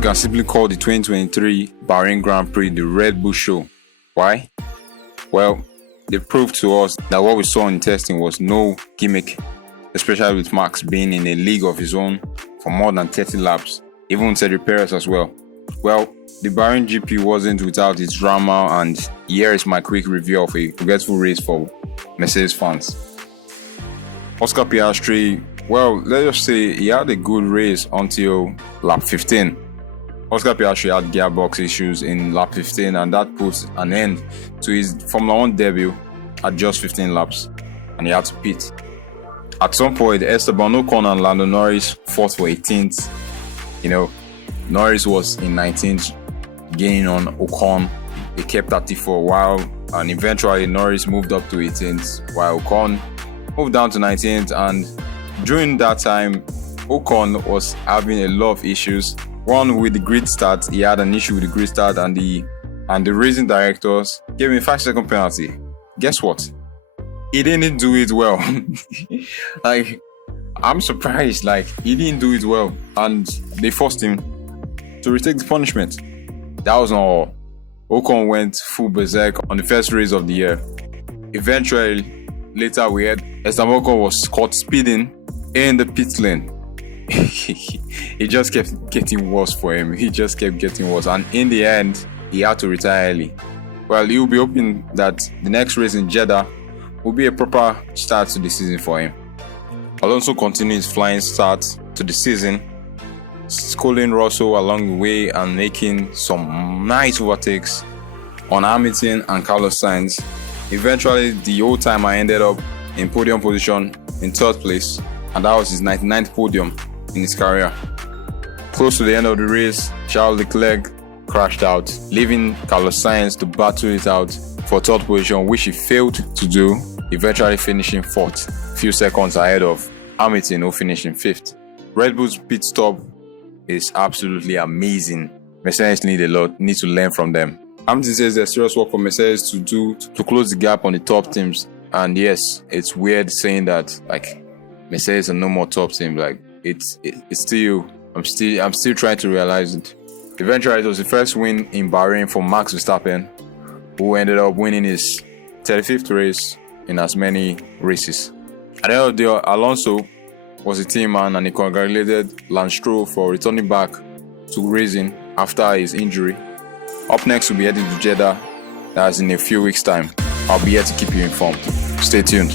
You can simply call the 2023 Bahrain Grand Prix the Red Bull Show. Why? Well, they proved to us that what we saw in testing was no gimmick, especially with Max being in a league of his own for more than 30 laps, even with Sergio Perez as well. Well, the Bahrain GP wasn't without its drama, and here is my quick review of a forgetful race for Mercedes fans. Oscar Piastri, well, let's just say he had a good race until lap 15. Oscar Piastri had gearbox issues in lap 15, and that put an end to his Formula 1 debut at just 15 laps, and he had to pit. At some point, Esteban Ocon and Lando Norris fought for 18th. Norris was in 19th, gaining on Ocon. They kept at it for a while, and eventually Norris moved up to 18th, while Ocon moved down to 19th. And during that time, Ocon was having a lot of issues. One with the grid start, he had an issue with the grid start, and the racing directors gave him a 5-second penalty. Guess what? He didn't do it well. I'm surprised. He didn't do it well, and they forced him to retake the punishment. That was not all. Ocon went full berserk on the first race of the year. Eventually, later we heard Esteban Ocon was caught speeding in the pit lane. It just kept getting worse for him. He just kept getting worse, and in the end, he had to retire early. Well, he'll be hoping that the next race in Jeddah will be a proper start to the season for him. Alonso continued his flying start to the season, schooling Russell along the way and making some nice overtakes on Hamilton and Carlos Sainz. Eventually, the old timer ended up in podium position in 3rd place, and that was his 99th podium in his career. Close to the end of the race, Charles Leclerc crashed out, leaving Carlos Sainz to battle it out for 3rd position, which he failed to do, eventually finishing 4th, few seconds ahead of Hamilton, who finished in 5th. Red Bull's pit stop is absolutely amazing. Mercedes need to learn from them. Hamilton says there's serious work for Mercedes to do to close the gap on the top teams, and yes, it's weird saying that Mercedes are no more top team. It's still, I'm still trying to realize it. Eventually, it was the first win in Bahrain for Max Verstappen, who ended up winning his 35th race in as many races. At the end of the day, Alonso was a team man, and he congratulated Lance Stroll for returning back to racing after his injury. Up next, we'll be heading to Jeddah. That's in a few weeks' time. I'll be here to keep you informed. Stay tuned.